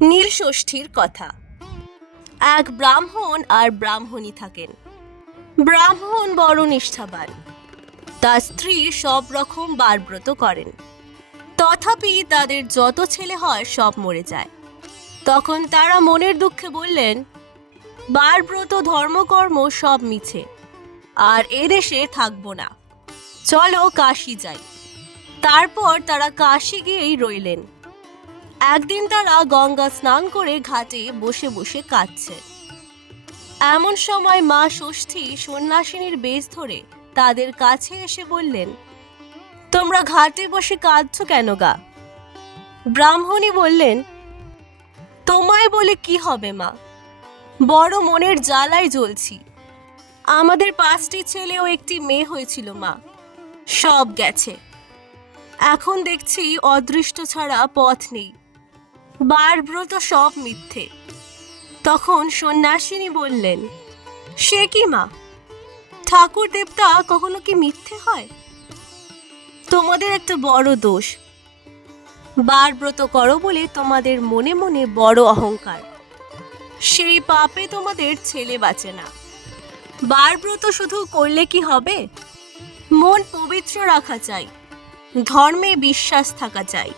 নীলষষ্ঠীর কথা। এক ব্রাহ্মণ আর ব্রাহ্মণী থাকেন। ব্রাহ্মণ বড় নিষ্ঠাবান। তার স্ত্রী সব রকম বারব্রত করেন। তথাপি তাদের যত ছেলে হয় সব মরে যায়। তখন তারা মনের দুঃখে বললেন বারব্রত ধর্মকর্ম সব মিছে। আর এদেশে থাকব না। চলো কাশি যাই। তারপর তারা কাশি গিয়েই রইলেন। একদিন তারা গঙ্গা স্নান করে ঘাটে বসে বসে কাঁদছে। এমন সময় মা ষষ্ঠী সন্ন্যাসিনীর বেশ ধরে তাদের কাছে এসে বললেন, তোমরা ঘাটে বসে কাঁদছ কেন গা? ব্রাহ্মণী বললেন, তোমায় বলে কি হবে মা? বড় মনের জ্বালায় জ্বলছি। আমাদের পাঁচটি ছেলে ও একটি মেয়ে হয়েছিল মা। সব গেছে। এখন দেখছি অদৃষ্ট ছাড়া পথ নেই। বারব্রত সব মিথ্যে। তখন সন্ন্যাসিনী বললেন, সে কি মা? ঠাকুর দেবতা কখনো কি মিথ্যে হয়? তোমাদের একটা বড় দোষ। বারব্রত করো বলে তোমাদের মনে মনে বড় অহংকার। সেই পাপে তোমাদের ছেলে বাঁচে না। বারব্রত শুধু করলে কি হবে? মন পবিত্র রাখা চাই। ধর্মে বিশ্বাস থাকা চাই।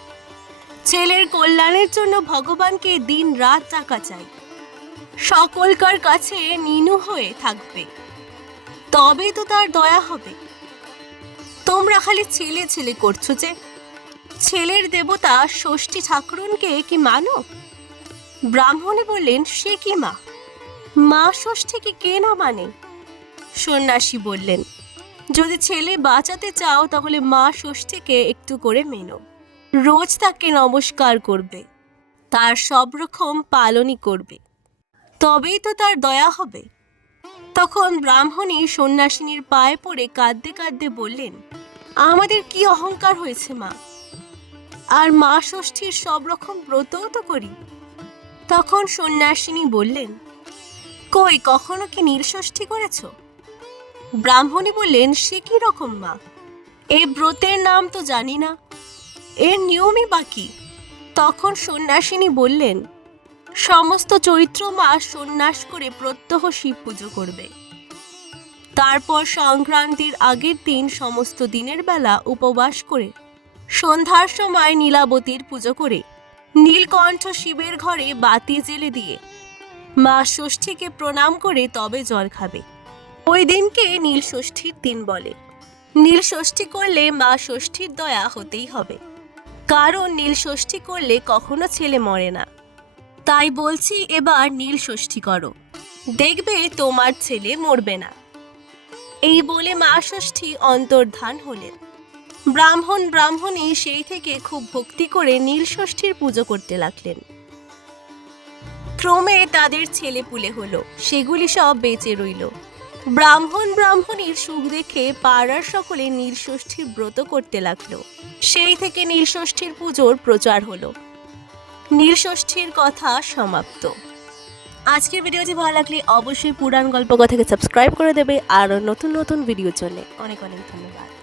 ছেলের কল্যাণের জন্য ভগবানকে দিন রাত ডাকা চাই। সকলকার কাছে নিনু হয়ে থাকবে। তবে তো তার দয়া হবে। তোমরা খালি ছেলে ছেলে করছ যে, ছেলের দেবতা ষষ্ঠী ঠাকুরনকে কি মানো? ব্রাহ্মণে বললেন, সে কি মা? মা ষষ্ঠীকে কে না মানে? সন্ন্যাসী বললেন, যদি ছেলে বাঁচাতে চাও তাহলে মা ষষ্ঠীকে একটু করে মেনো। রোজ তাকে নমস্কার করবে। তার সব রকম পালনই করবে। তবেই তো তার দয়া হবে। তখন ব্রাহ্মণী সন্ন্যাসিনীর পায়ে পড়ে কাঁদতে কাঁদতে বললেন, আমাদের কি অহংকার হয়েছে, মা? আর মা ষষ্ঠীর সব রকম ব্রতও তো করি। তখন সন্ন্যাসিনী বললেন, কই, কখনো কি নীলষষ্ঠী করেছ? ব্রাহ্মণী বললেন, সে কি রকম, মা? এই ব্রতের নাম তো জানি না। এর নিয়মই বাকি তখন সন্ন্যাসিনী বললেন, সমস্ত চৈত্র মাস সন্ন্যাস করে প্রত্যহ শিব পুজো করবে। তারপর সংক্রান্তির আগের দিন সমস্ত দিনের বেলা উপবাস করে সন্ধ্যার সময় নীলাবতীর পুজো করে নীলকণ্ঠ শিবের ঘরে বাতি জেলে দিয়ে মা ষষ্ঠীকে প্রণাম করে তবে জল খাবে। ওই দিনকে নীল ষষ্ঠীর দিন বলে। নীল ষষ্ঠী করলে মা ষষ্ঠীর দয়া হতেই হবে। কারণ নীল ষষ্ঠী করলে কখনো ছেলে মরে না। তাই বলছি এবার নীল ষষ্ঠী করো। দেখবে তোমার ছেলে মরবে না। এই বলে মা ষষ্ঠী অন্তর্ধান হলেন। ব্রাহ্মণ ব্রাহ্মণী সেই থেকে খুব ভক্তি করে নীল ষষ্ঠীর পুজো করতে লাগলেন। ক্রমে তাদের ছেলে পুলে হলো, সেগুলি সব বেঁচে রইল। ব্রাহ্মণ ব্রাহ্মণীর সুখ দেখে পাড়ার সকলে নীলষষ্ঠীর ব্রত করতে লাগল। সেই থেকে নীলষষ্ঠীর পুজোর প্রচার হলো। নীলষষ্ঠীর কথা সমাপ্ত। আজকের ভিডিওটি ভালো লাগলে অবশ্যই পুরাণ গল্প কথাকে সাবস্ক্রাইব করে দেবে। আর নতুন নতুন ভিডিওর জন্য অনেক অনেক ধন্যবাদ।